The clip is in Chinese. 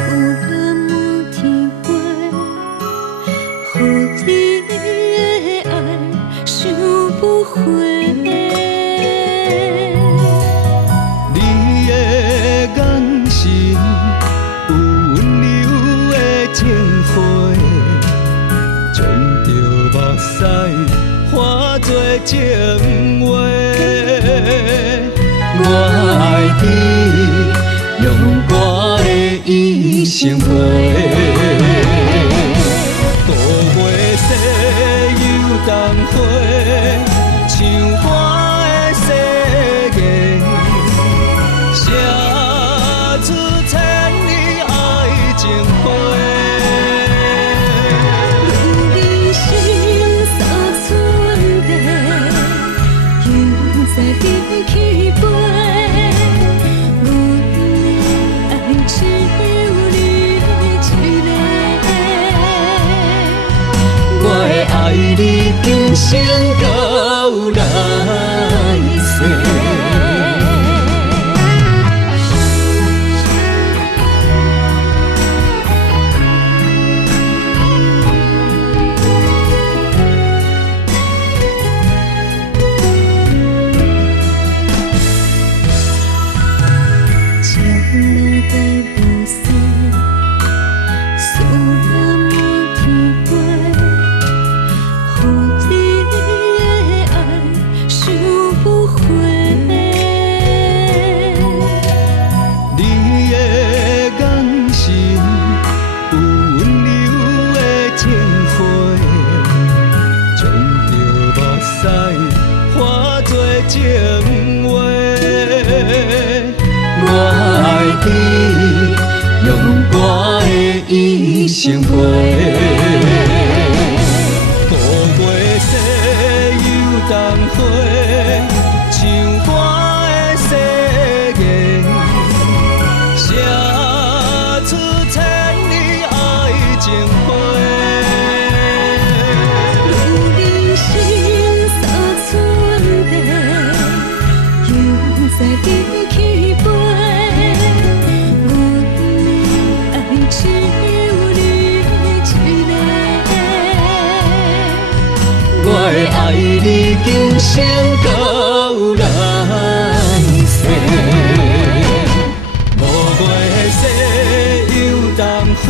了无天飞，予你的爱想不回。你的眼神有温柔的情花，将着目屎化作情话。我爱你，用我的一生陪。渡袂西又东回，像我的世界，写出千里爱情花。人生三寸地，又在你起飞。只有你一个，我会爱你今生到来世。情话，我爱你，用我的一生陪。渡袂西又东回，像我的世界，写出千里爱情花。在你起飞，我的爱只有你一个，我会爱你今生到来世。无月西又东回。